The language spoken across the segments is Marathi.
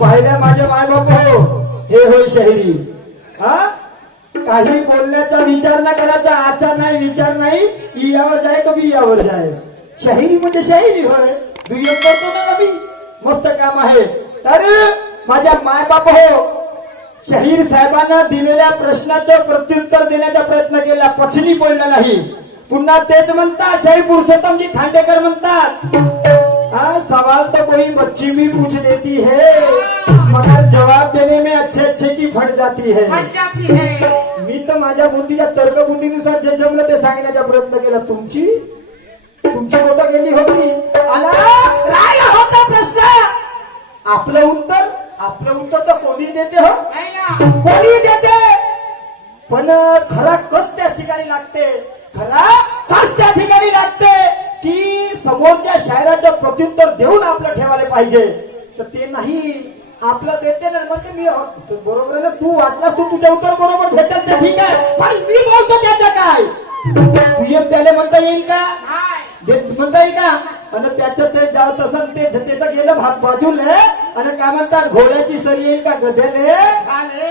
पाहिल्या माझे मायबाप हो. हे होय शहरी. हा? काही बोलण्याचा विचार ना करायचा आजचा नाही विचार नाही. यावर जाय तो बी यावर जाय. शहरी म्हणजे शहरी होय. दुय्यम करतो ना आम्ही. मस्त काम आहे. तर माझ्या मायबाप हो शहीर साहेबांना दिलेल्या प्रश्नाचं प्रत्युत्तर देण्याचा प्रयत्न केला. पछनी बोलला नाही. पुन्हा तेच म्हणतात शाही पुरुषोत्तमजी खांडेकर म्हणतात. हाँ सवाल तो कोई बच्ची भी पूछ लेती है मगर जवाब देने में अच्छे अच्छे की फट जाती है। फट जाती है। मी तर माझ्या बुद्धीच्या तर्कबुद्धीनुसार जे जमलं ते सांगण्याचा प्रयत्न केला. तुमची? तुमची बोटं गेली होती. आला? राहिला होता प्रश्न. आपलं उत्तर? आपलं उत्तर तर कोणी देते हो. कोणी देते. पण खरा कस त्या ठिकाणी लागते? खरा कस त्या ठिकाणी लागते. की समोरच्या शायराचं प्रत्युत्तर देऊन आपलं ठेवायला पाहिजे. तर ते नाही. आपलं देते ना म्हणते मी बरोबर आहे ना? तू वाचलास तू तुझं उत्तर बरोबर भेटेल ते ठीक आहे. पण मी बोलतो त्याचं काय? तू एक त्याला म्हणता येईल का? म्हणता येईल का? आणि त्याचं ते जाव तसं ते ते तर गेलं भाग बाजूला. आणि काय म्हणतात? घोड्याची सरी येईल का गध्याले झाले.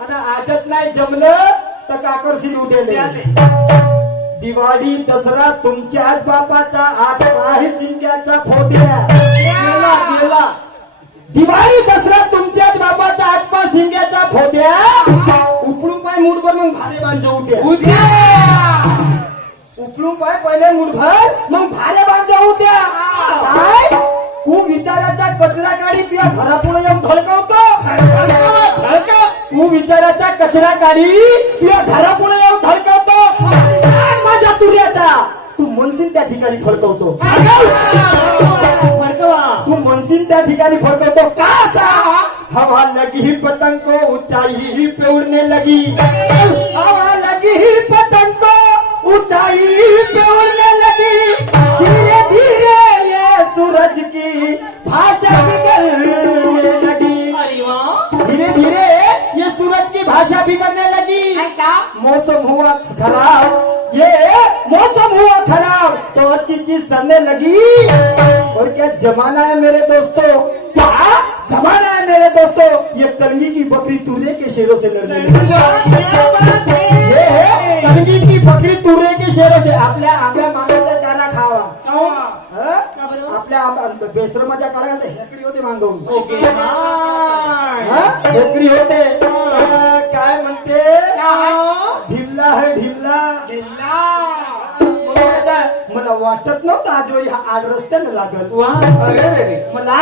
आणि आजच नाही जमलं तर काकरशील उद्याले झाले. दिवाळी दसरा तुमच्याच बापाचा आठ आहे शिंग्याचा फोड्या गेला गेला. दिवाळी दसरा तुमच्याच बापाचा आठपा शिंग्याचा फोड्या उपळून पाय मुठभर मग भारे बांधो उद्या. उद्या! उपळून पाय पहिले मुठभर मग भारे बांधो उद्या. काय? तू विचाराचा कचरा गाडी तुझ्या घरापुढे येऊन धडकवतो. तू विचाराचा कचरा गाडी तुझ्या घरापुढे तुर्याचा. तू मनसीन त्या ठिकाणी फडकवतो. तू मनसीन त्या ठिकाणी फडकवतो. का असा? हवा लगी ही पतंग को ऊंचाई ही पे उड़ने लगी. हवा लगी ही पतंग को ऊंचाई ही पे उड़ने लगी. धीरे धीरे ये सूरज की भाषा बिगड़ने लगी. धीरे धीरे ये सूरज की भाषा बिगड़ने लगी. मौसम हुआ खराब ये मौसम हुआ खराब तो अच्छी चीज सड़ने लगी। और क्या जमाना है मेरे दोस्तों? क्या जमाना है मेरे दोस्तों? ये कलगी की बकरी तुरे के शेरों से लड़ने लगी ये है कलगी की बकरी तुरे के शेरों से। आपल्या आपल्या मागाचा दाना खावा? आपल्या बेसरमाच्या काळात हेकडी होते मागवून? हेकडी होते. वाटत नव्हतं आजवरी हा आड रस्त्यानं लागल मला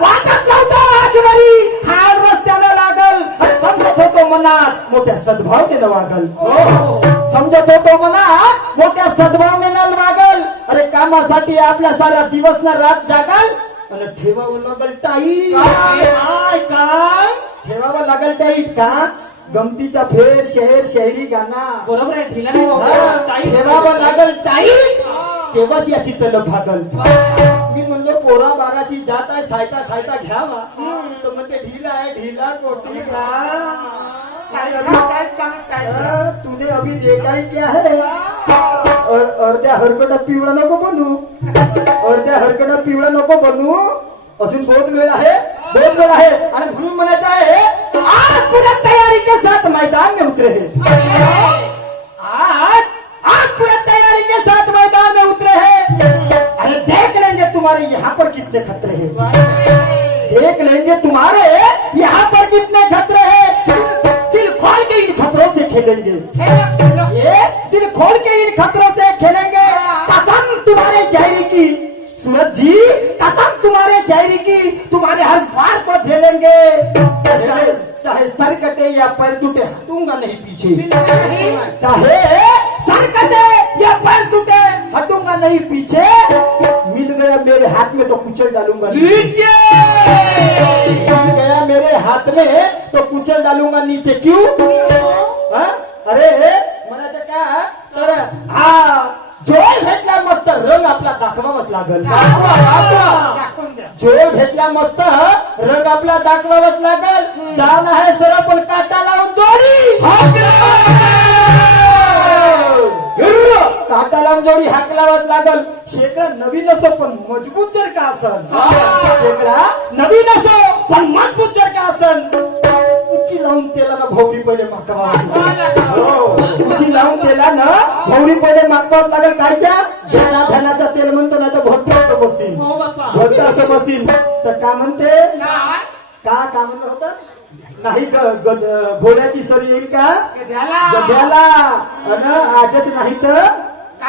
वाटत नव्हतं आजवरी हा आड रस्त्यानं लागल. आणि समजत होतो मनात मोठ्या सद्भावनेनं वागल. समजत होतो मनात मोठ्या सद्भावनेनं वागल. अरे कामासाठी आपल्या साऱ्या दिवस न रात जागल. आणि ठेवावं लागल टाईट काय? ठेवावं लागल टाईट का? गमतीचा फेर शहर शहरी गाणा. बरोबर आहे हा. ठेवावं लागल टाईट तेव्हाच याची तलब भागल? मी म्हणलो पोरा बाराची जात आहे सायता सायता घ्यावा. तर म्हणते ढिला आहे ढिला कोटी का हा, अभी देखा ही क्या है? अर्ध्या हरकटा पिवळा नको बनू. अर्ध्या हरकटा पिवळा नको बनू. अजून बहुत वेळ आहे बहुत वेळ आहे. आणि म्हणून म्हणायचं आहे आज तयारी के साथ मैदान में उतरे हैं कितने खतरे हैं? देख लेंगे तुम्हारे, यहाँ पर कितने खतरे हैं? दिल- खोल के इन खतरों से खेलेंगे। ये दिल खोल के इन खतरों से खेलेंगे। कसम तुम्हारे शायरी की। सूरज जी, कसम तुम्हारे शायरी की। तुम्हारे हर वार को झेलेंगे। चाहे चाहे सर कटे या पैर टूटे, हटूँगा नहीं पीछे। चाहे सर कटे या पैर टूटे, हटूँगा नहीं पीछे। मिल गया मेरे हाथ में तो कुचल डालूँगा नीचे। मिल गया मेरे हाथ में तो कुचल डालूँगा नीचे। क्यों? हा? अरे म्हणायचं का तर हा भेटला मस्त रंग आपला दाखवावाच लागल। भेटला मस्त रंग आपला दाखवावाच लागल। दान आहे सर पण काटा लावून जोडी। जोडी हाक लावाच लागल. शेकडा नवीन असो पण मजबूत जर का असल शेकडा पण मजबूत जर का असन. उची लावून त्याला ना भौरी पहिले मागवा हो. उची लावून त्याला ना भौरी पहिले मागवावं लागेल. कायच्या? ध्याना ध्यानाचा तेल म्हणतो ना तर भक्त असं बसीन. हो भक्त असं बसीन. तर का म्हणते? का का म्हणलं होतं? नाही घोड्याची सर येईल का? गड्याला अन आजच नाही तर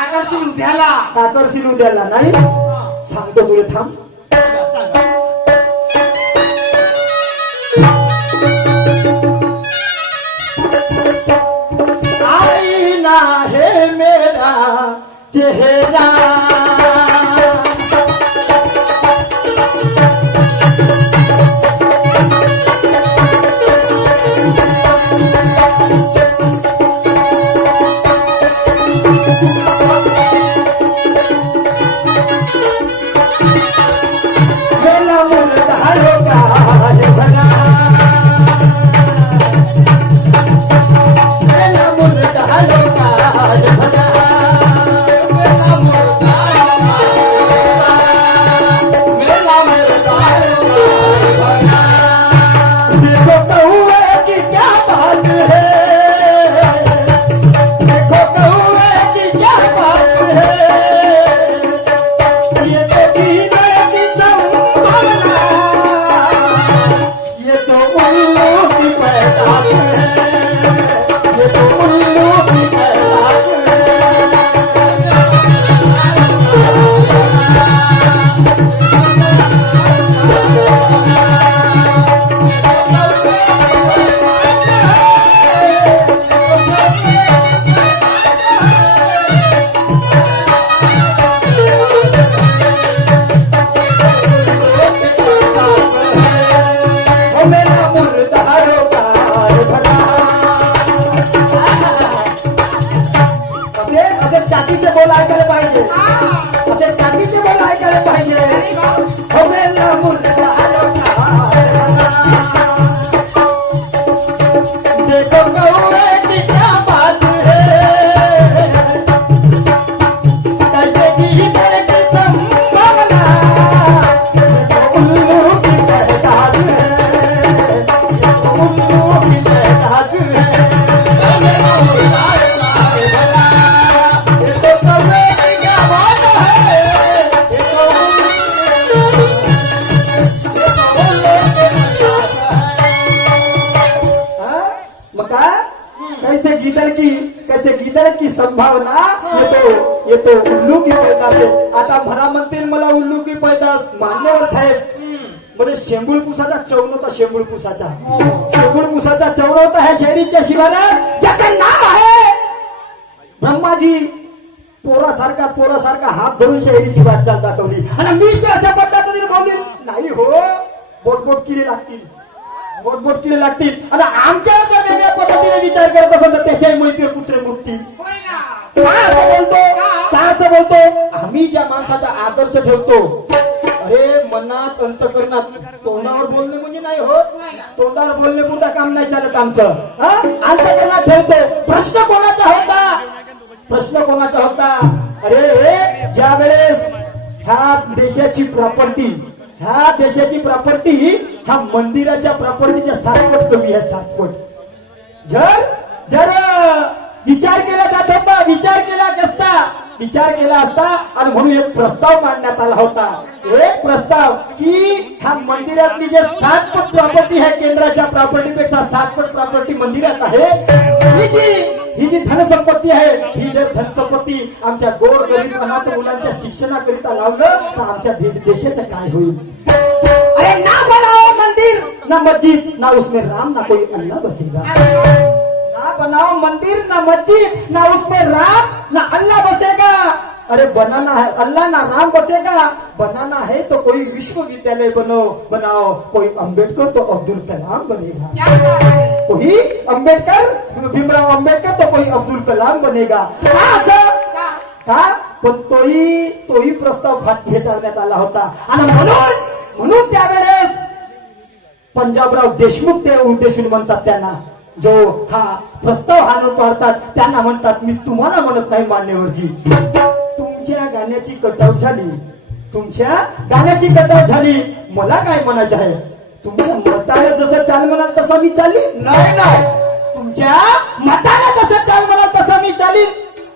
काय करशील उद्याला का करशील उद्याला नाही सांगतो तुला थांब सांगा आईना है मेरा चेहरा शेंगुळ पुसाचा शेंगुळ पुसाचा होता ह्या शहरीच्या शिवानं ज्याचं नाव आहे ब्रह्माजी पोरासारखा पोरासारखा हात धरून शहरीची वाटचाल दाखवली आणि मी ते अशा पद्धतीने बोलली नाही हो बोट बोट किडे लागतील. बोट बोट किडे लागतील. आणि आमच्या जर वेगळ्या पद्धतीने विचार करत असेल तर त्याच्याही मोहिते कुत्रे मुक्ती. काय असं बोलतो काय असं बोलतो. आम्ही ज्या माणसाचा आदर्श ठेवतो अरे मनात अंतकरणात तोंडावर बोलणे म्हणजे नाही हो तोंडावर बोलणे पुरता काम नाही चालत आमचं. अंतकरणात ठेवतो. प्रश्न कोणाचा होता? प्रश्न कोणाचा होता? अरे हे ज्या वेळेस ह्या देशाची प्रॉपर्टी ह्या देशाची प्रॉपर्टी हा मंदिराच्या प्रॉपर्टीच्या सातपट कमी आहे सातपट. जर जर विचार केला जात होता विचार केला असता विचार केला असता आणि म्हणून एक प्रस्ताव मांडण्यात आला होता. एक प्रस्ताव की ह्या मंदिरातली जे सात पट प्रॉपर्टी आहे केंद्राच्या प्रॉपर्टीपेक्षा सात पट प्रॉपर्टी मंदिरात आहे ही जी ही जी धनसंपत्ती आहे ही जर धनसंपत्ती आमच्या गोर गरीब अनाथ मुलांच्या शिक्षणाकरिता लावलं तर आमच्या देशाचं काय होईल? अरे ना बनाओ मंदिर ना मस्जिद ना उसमें राम ना कोई अल्लाह बसेगा. ना बनाओ मंदिर ना मस्जिद ना उसमें राम ना अल्लाह बसेगा। अरे बनाना है अल्लाह ना राम बसेगा। बनाना है तो कोई विश्वविद्यालय बनो बनाओ। कोई अंबेडकर तो अब्दुल कलाम बनेगा। है? कोई अंबेडकर भीमराव अंबेडकर तो कोई अब्दुल कलाम बनेगा। का का पण तोही तोही प्रस्ताव फाट फेटाळण्यात आला होता। आणि म्हणून म्हणून त्यावेळेस पंजाबराव देशमुख ते उद्देशून म्हणतात त्यांना जो हा प्रस्ताव हाणून पाडतात त्यांना म्हणतात मी तुम्हाला म्हणत नाही मान्यवरजी तुमच्या गाण्याची कटआउट झाली. तुमच्या गाण्याची कटआउट झाली. मला काय म्हणायचं आहे? तुमच्या मताने जसं चाल म्हणाल तसा मी चालीन. नाही नाही. तुमच्या मताने जसं चाल म्हणाल तसा मी चालीन.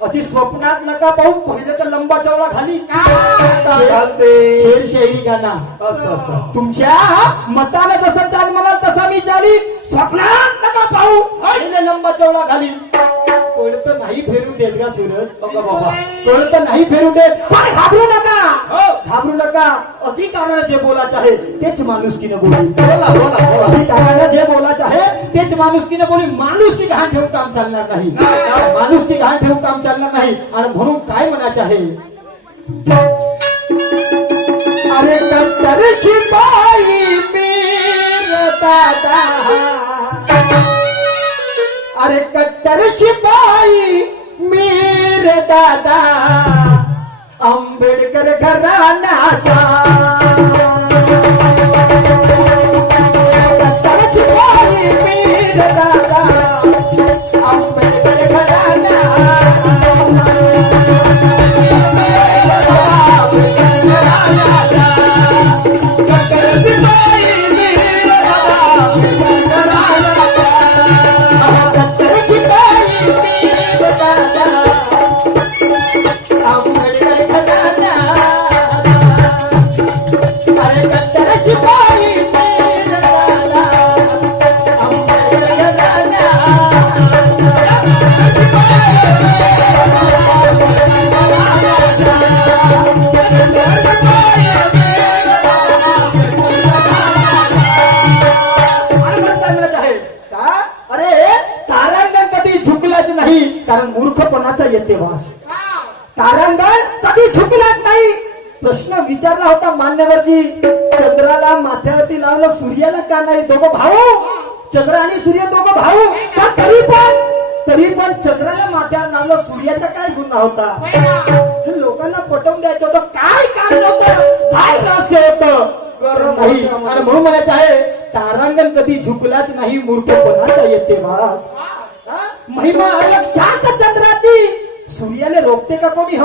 अति स्वप्नात नका पाहू. पहिले तर लंबा चवळा खाली. शेर शेरी गाणा. तुमच्या मताने जसं चाल म्हणाल मी चालीन स्वप्नात नका पाहू. पहिले लंबा चवळा घाली कळत नाही फेरू देत का सूरज? बाबा? कळत नाही फेरू देत. पण घाबरू नका. हो. घाबरू नका. अधिकारानं जे बोलायचं आहे तेच माणुसकीनं बोली. बोला बोला बोला. अधिकारानं जे बोलायचं आहे तेच माणुसकीनं बोली. माणुसकी घाण ठेवून काम चालणार नाही. नाही. माणुसकी घाण ठेवून काम चालणार नाही. आणि म्हणून काय म्हणायचं आहे? अरे कट्टर शिपाई अरे कट्टर शिपाई मीर दादा आंबेडकर घराण्याचा. कट्टर शिपाई मीर दादा आंबेडकर आणि झुकलाच नाही कारण मूर्खपणाचा येते वास. तारांगण कधी झुकलाच नाही. प्रश्न विचारला होता मान्यवरजी चंद्राला माथ्यावरती लावलं सूर्याला का नाही? दोघं भाऊ. चंद्र आणि सूर्य दोघं भाऊ. पण तरी पण तरी पण चंद्राला माथ्यावर लावलं सूर्याचा काय गुन्हा होता? हे लोकांना पटवून द्यायचं होतं. काय कारण होतं? काय रहस्य होतं? नाही. आणि म्हणून म्हणायचं आहे तारांगण कधी झुकलाच नाही मूर्खपणाचा येते वास? महिमा अलग शांत चंद्राची. सूर्याला रोखते का कोणी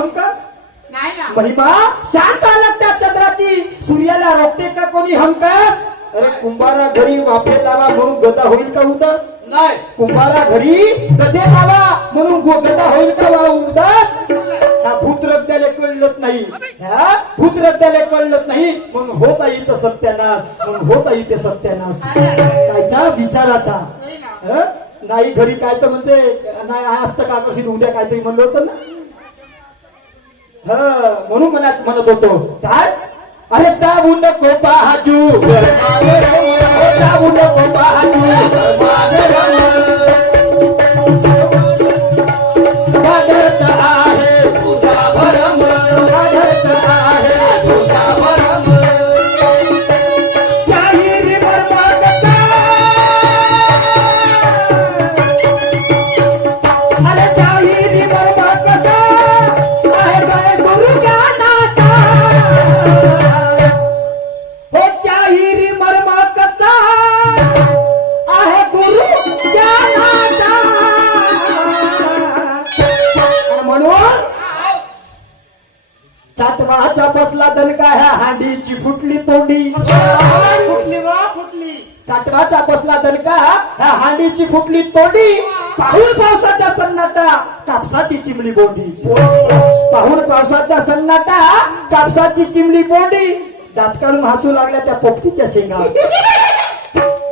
नाही ना. महिमा शांत अलग त्या चंद्राची. सूर्याला रोखते का कोणी हमकास अरे कुंभारा घरी वाफे लावा म्हणून गदा होईल का उदास? नाही. कुंभारा घरी गदे लावा म्हणून गदा होईल का वा उदास? ह्या भूतरद्याला कळलंच नाही. ह्या भूतरद्याला कळलंच नाही. म्हणून होता येतं सत्यानाश. म्हणून होता येते सत्यानाश. कायचा विचाराचा. हं? नाही घरी काय तर म्हणजे नाही असतं का कशी उद्या काहीतरी म्हणलं होतं ना. ह म्हणून म्हणत म्हणत होतो. काय? अरे दाबू नको त्या दाबू नको हाजू हांडीची फुटली तोंडी? पाहून पावसाचा सन्नाटा कापसाची चिमली बोंडी. पाहून पावसाचा सन्नाटा कापसाची चिमली बोंडी. दात काढून हसू लागल्या त्या पोपटीच्या शेंगा.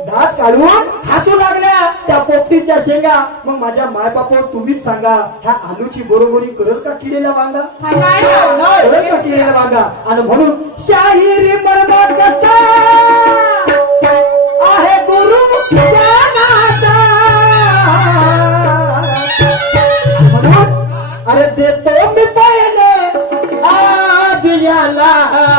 दात काढून हसू लागल्या त्या पोपटीच्या शेंगा. मग माझ्या मायबापावर तुम्हीच सांगा ह्या आलूची बरोबरी करल का किडेला वांगा. करल का किडेला वांगा? आणि म्हणून शाहिरी मर्मा कसा आहे गुरु म्हणून अरे देतो मी पहिले. आज याला.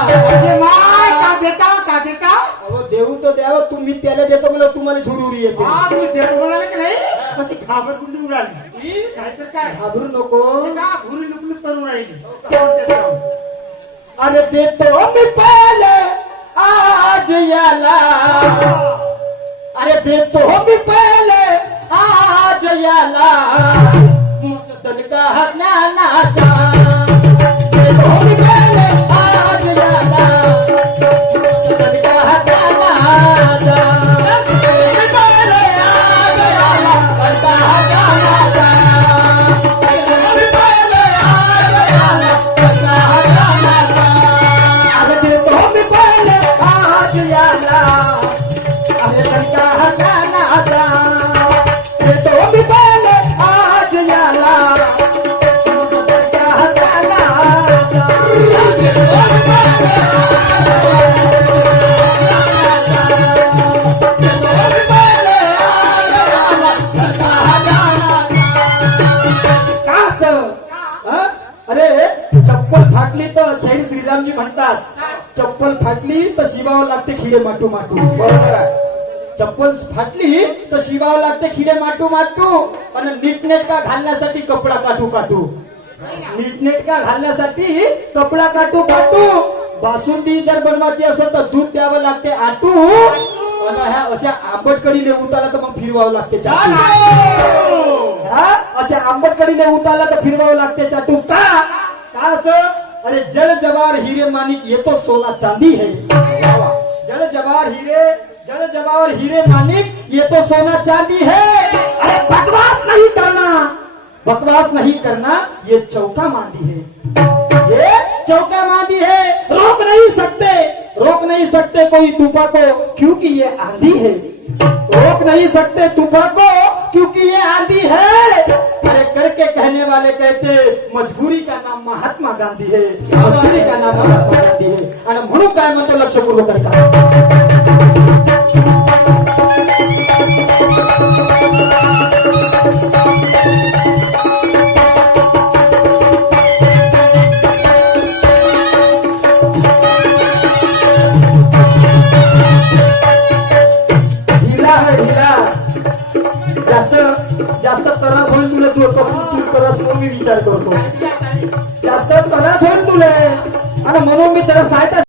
अरे माय का देता का देता? अहो देऊ तर द्यावं तुम्ही त्याला देतो मला तुम्हाला झुरुरी येते. हा तुम्ही देतो म्हणाले की नाही? कशी घाबर कुठली उडाली काय? घाबरू नको. का भुरी लुकलुक करून राहिली? कोण देतं? अरे देतो मी पहिले. आज याला. अरे देतो मी पहिले. आज याला. तनका दणका ज्ञानाचा म्हणजेच शाहीर श्रीरामजी म्हणतात चप्पल फाटली तर शिवावं लागते खिडे माटू माटू. बरोबर आहे. चप्पल फाटली तर शिवावं लागते खिडे माटू माटू. आणि नीटनेट का घालण्यासाठी कपडा काटू काटू. नीटनेट का घालण्यासाठी कपडा काटू काटू. बासुंदी जर बनवायची असेल तर दूध द्यावं लागते आटू. आणि ह्या अशा आंबटकडी आंबटकडीने उतारला तर मग फिरवावं लागते चाटू. ह्या अशा आंबटकडी आंबटकडीने उतारला तर फिरवावं लागते चाटू. का? जवार हिरे माणिक येतो सोना चांदी है। जड़ जवाहर हीरे, जड़ जवाहर हीरे मानिक, ये तो सोना चांदी है। अरे बकवास नहीं करना, बकवास नहीं करना, ये चौका मांदी है। ये चौका मांदी है, रोक नहीं सकते, रोक नहीं सकते कोई तूफा को क्योंकि ये आंधी है। रोक नहीं सकते तूफा को क्योंकि ये आंधी है? अरे करके कहने वाले कहते मजबूरी का नाम महात्मा गांधी है मजबूरी का नाम महात्मा गांधी है। आणि म्हणून काय म्हणतो लक्षपूर्वक करता।